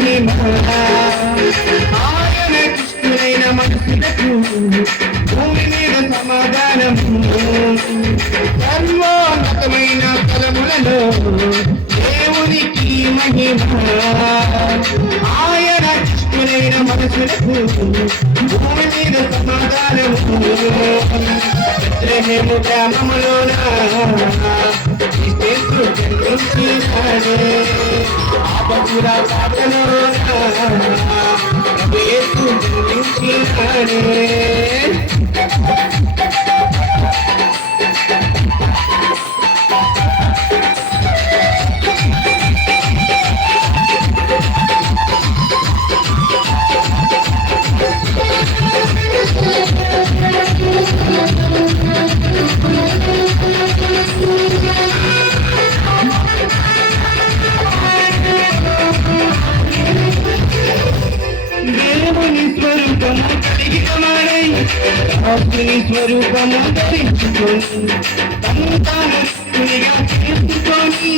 మహిమ ఆయన కృష్ణులైన మనుషులకు భూమి మీద సమాధానము సర్వోన్నతమైన తలములలో దేవునికి మహిమ. ఆయన కృష్ణులైన మనసులకు భూమి మీద సమాధానము బెత్లెహేము గ్రామములోన జన్మించినాడే ఆపపుర భక్తుని స్వరూపము ధరించుకొని తను తాను భక్తునిగా చేసుకొని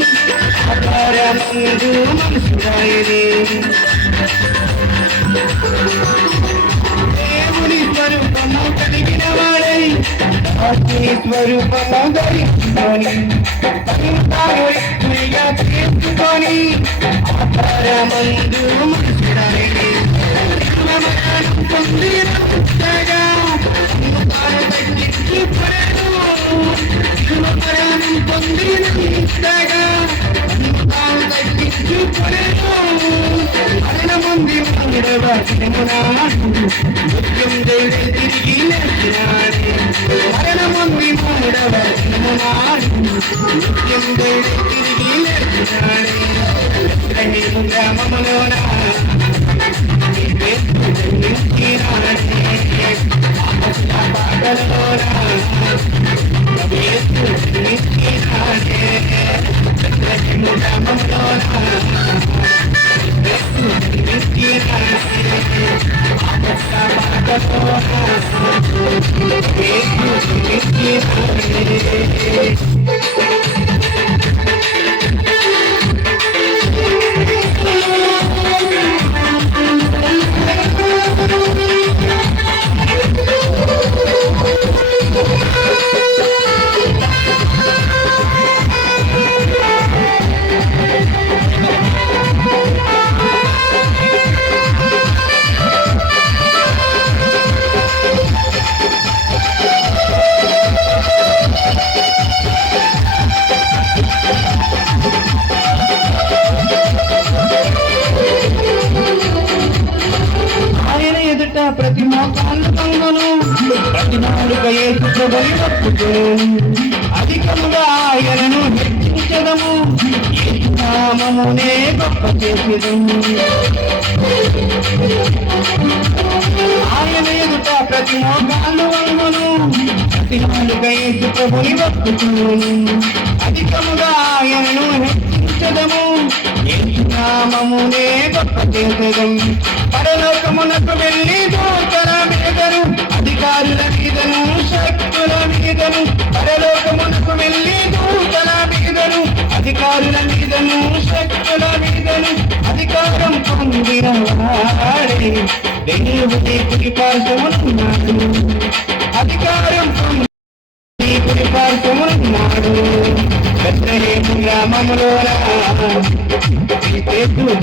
ఆకారమందు దేవుని స్వరూపము కలిగిన వాడై భక్తుని స్వరూపము ధరించుకొని తను తాను భక్తునిగా చేసుకొని ఆకారమందు మనుషుడాయనే గ్రామములోనా ఆయన నాలుక ఏసుకొని అధికముగా ఆయనను హెచ్చించదము నామమునే గొప్ప చేసేదము ఆయన ఎదుట ప్రతి మోకాళ్ళు వంగును ప్రతి నాలుక ఏసుకొని ఒప్పుకును అధికముగా ఆయనను హెచ్చించదము నామమునే గొప్ప చేసేదం పరలోకమునకు వెళ్ళి దూతల మీదను అధికారుల పరలోకమునకు వెళ్ళి దూతల మీదను అధికారుల మీదను శక్తుల మీదను అధికారం పొందిన వాడే. దేవుడి కుడిపార్శ్వమున్నాడు అధికారం పొంది కుడి పార్శ్వమున్నాడు. బెత్లెహేము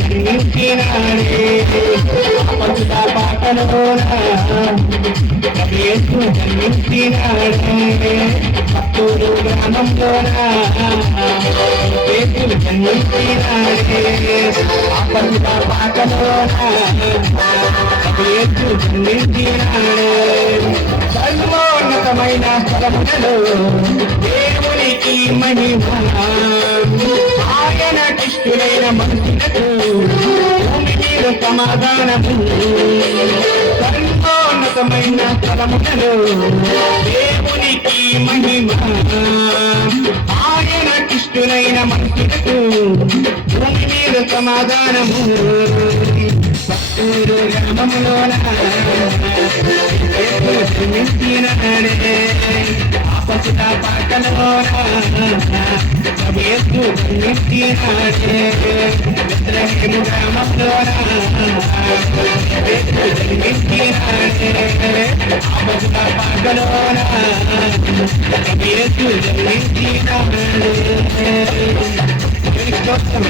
జన్మించినాడే యేసు జన్మించినాడే పత్తూరు గ్రామంలోన యేసు జన్మించినాడే పసుట పాటలోన యేసు జన్మించినాడే సర్వోన్నతమైన స్థలములలో దేవునికి మహిమ ఆయన కృష్ణులైన మనుషులకు భూమి మీద సమాధానము సర్వోన్నతమైన స్థలములలో దేవునికి మహిమ. ఆయన కృష్ణులైన మనుషులకు భూమి మీద సమాధానము. భక్తులు గ్రామములోన నింపినాడే పసుట పాటలోన యేసు నింపినాడే బెత్లెహేము గ్రామంలోన యేసు జన్మించినాడే ఆ పశుల పాకలోన యేసు జన్మించినాడే దేవునికి స్తోత్రం